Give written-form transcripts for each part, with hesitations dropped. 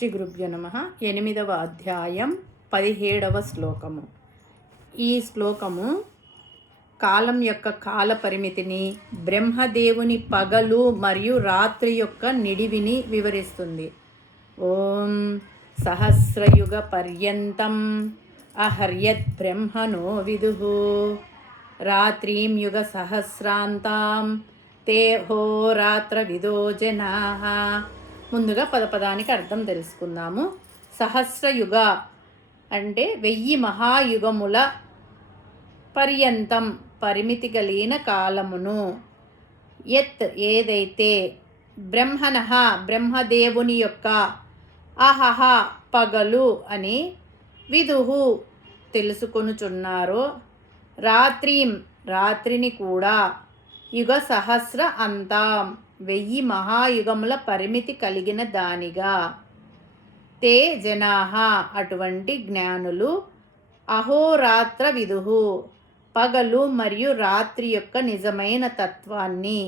శ్రీ గురుభ్యో నమః. 8వ అధ్యాయం 17వ శ్లోకము. ఈ శ్లోకము కాలం యొక్క కాల పరిమితిని, బ్రహ్మదేవుని పగలు మరియు రాత్రి యొక్క నిడివిని వివరిస్తుంది. ఓం సహస్రయుగ పర్యంతం అహర్యత్ బ్రహ్మణో విదుః రాత్రీం యుగ సహస్రాంతాం తే హోరాత్ర విదో జనాః. ముందుగా పదపదానికి అర్థం తెలుసుకుందాము. సహస్రయుగ అంటే 1000 మహాయుగముల పర్యంతం పరిమితి కలిగిన కాలమును, యత్ ఏదైతే, బ్రహ్మణః బ్రహ్మదేవుని యొక్క, అహహ పగలు అని, విదుహు తెలుసుకొనుచున్నారో, రాత్రిం రాత్రిని కూడా, యుగ సహస్ర అంతాం 1000 మహాయుగముల పరిమితి కలిగిన దానిగా, తే జనాః అటువంటి జ్ఞానులు, అహోరాత్ర విదుః పగలు మరియు రాత్రి యొక్క నిజమైన తత్వాన్ని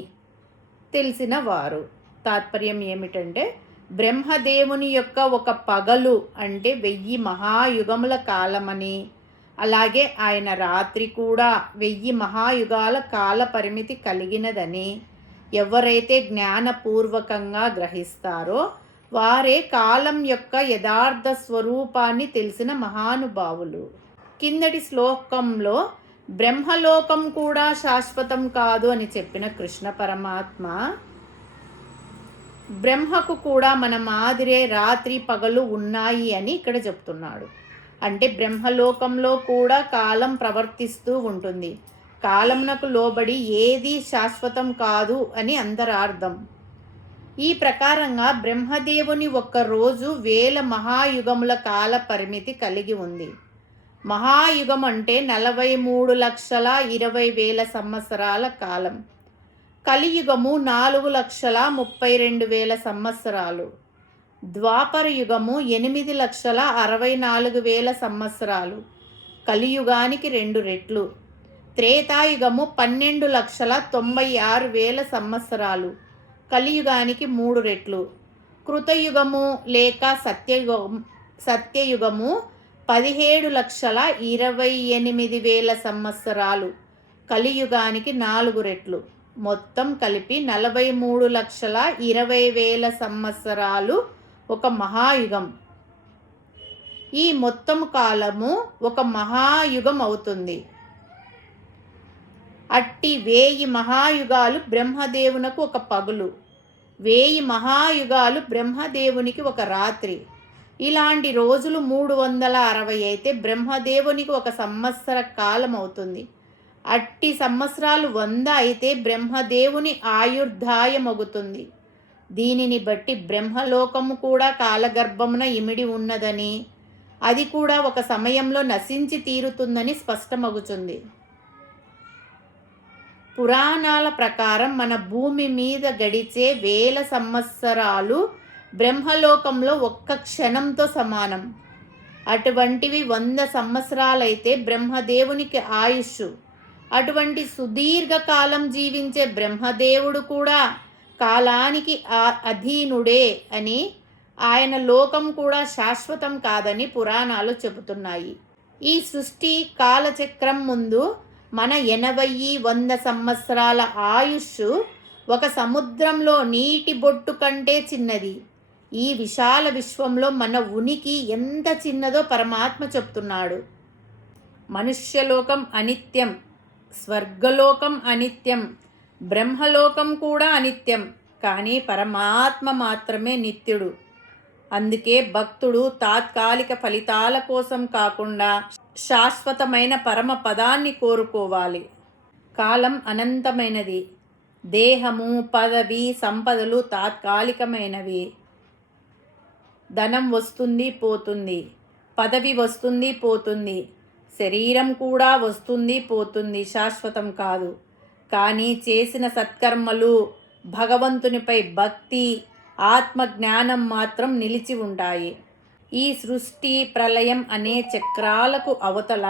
తెలిసిన వారు. తాత్పర్యం ఏమిటంటే, బ్రహ్మదేవుని యొక్క ఒక పగలు అంటే 1000 మహాయుగముల కాలమని, అలాగే ఆయన రాత్రి కూడా 1000 మహాయుగాల కాల పరిమితి కలిగినదని ఎవరైతే జ్ఞానపూర్వకంగా గ్రహిస్తారో వారే కాలం యొక్క యథార్థ స్వరూపాన్ని తెలిసిన మహానుభావులు. కిందటి శ్లోకంలో బ్రహ్మలోకం కూడా శాశ్వతం కాదు అని చెప్పిన కృష్ణ పరమాత్మ, బ్రహ్మకు కూడా మన మాదిరే రాత్రి పగలు ఉన్నాయి అని ఇక్కడ చెప్తున్నాడు. అంటే బ్రహ్మలోకంలో కూడా కాలం ప్రవర్తిస్తూ ఉంటుంది. కాలమునకు లోబడి ఏది శాశ్వతం కాదు అని అంతరార్థం. ఈ ప్రకారంగా బ్రహ్మదేవుని ఒక్కరోజు 1000 మహాయుగముల కాల పరిమితి కలిగి ఉంది. మహాయుగం అంటే 43,20,000 సంవత్సరాల కాలం. కలియుగము 4,32,000 సంవత్సరాలు. ద్వాపర యుగము 8,64,000 సంవత్సరాలు, కలియుగానికి 2 రెట్లు. త్రేతాయుగము 12,96,000 సంవత్సరాలు, కలియుగానికి 3 రెట్లు. కృతయుగము లేక సత్యయుగము 17,28,000 సంవత్సరాలు, కలియుగానికి 4 రెట్లు. మొత్తం కలిపి 43,20,000 సంవత్సరాలు ఒక మహాయుగం. ఈ మొత్తం కాలము ఒక మహాయుగం అవుతుంది. అట్టి 1000 మహాయుగాలు బ్రహ్మదేవునకు ఒక పగులు, 1000 మహాయుగాలు బ్రహ్మదేవునికి ఒక రాత్రి. ఇలాంటి రోజులు 360 అయితే బ్రహ్మదేవునికి ఒక సంవత్సర కాలం అవుతుంది. అట్టి సంవత్సరాలు 100 అయితే బ్రహ్మదేవుని ఆయుర్దాయమగుతుంది. దీనిని బట్టి బ్రహ్మలోకము కూడా కాలగర్భమున ఇమిడి ఉన్నదని, అది కూడా ఒక సమయంలో నశించి తీరుతుందని స్పష్టమగుతుంది. పురాణాల ప్రకారం మన భూమి మీద గడిచే 1000 సంవత్సరాలు బ్రహ్మలోకంలో ఒక్క క్షణంతో సమానం. అటువంటివి 100 సంవత్సరాలైతే బ్రహ్మదేవునికి ఆయుష్. అటువంటి సుదీర్ఘకాలం జీవించే బ్రహ్మదేవుడు కూడా కాలానికి అధీనుడే అని, ఆయన లోకం కూడా శాశ్వతం కాదని పురాణాలు చెబుతున్నాయి. ఈ సృష్టి కాలచక్రం ముందు మన 80-100 సంవత్సరాల ఆయుష్ ఒక సముద్రంలో నీటి బొట్టు కంటే చిన్నది. ఈ విశాల విశ్వంలో మన ఉనికి ఎంత చిన్నదో పరమాత్మ చెప్తున్నాడు. మనుష్యలోకం అనిత్యం, స్వర్గలోకం అనిత్యం, బ్రహ్మలోకం కూడా అనిత్యం, కానీ పరమాత్మ మాత్రమే నిత్యుడు. అందుకే భక్తుడు తాత్కాలిక ఫలితాల కోసం కాకుండా శాశ్వతమైన పరమ పదాన్ని కోరుకోవాలి. కాలం అనంతమైనది. దేహము, పదవి, సంపదలు తాత్కాలికమైనవి. ధనం వస్తుంది పోతుంది, పదవి వస్తుంది పోతుంది, శరీరం కూడా వస్తుంది పోతుంది, శాశ్వతం కాదు. కానీ చేసిన సత్కర్మలు, భగవంతునిపై భక్తి, ఆత్మజ్ఞానం మాత్రం నిలిచి ఉంటాయి. ఈ సృష్టి ప్రళయం అనే చక్రాలకు అవతల,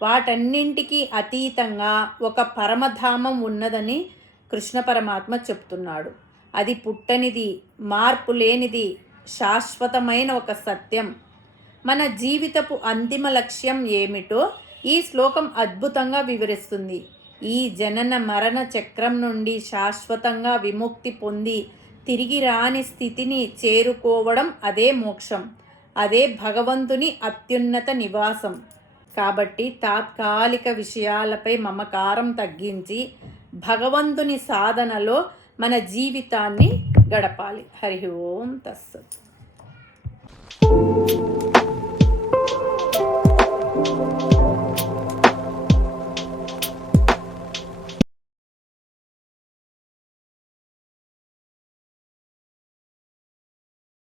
వాటన్నింటికీ అతీతంగా ఒక పరమధామం ఉన్నదని కృష్ణ పరమాత్మ చెప్తున్నాడు. అది పుట్టనిది, మార్పు లేనిది, శాశ్వతమైన ఒక సత్యం. మన జీవితపు అంతిమ లక్ష్యం ఏమిటో ఈ శ్లోకం అద్భుతంగా వివరిస్తుంది. ఈ జనన మరణ చక్రం నుండి శాశ్వతంగా విముక్తి పొంది తిరిగి రాని స్థితిని చేరుకోవడం, అదే మోక్షం, అదే భగవంతుని అత్యున్నత నివాసం. కాబట్టి తాత్కాలిక విషయాలపై మమకారం తగ్గించి భగవంతుని సాధనలో మన జీవితాన్ని గడపాలి. హరి ఓం తస్సత్.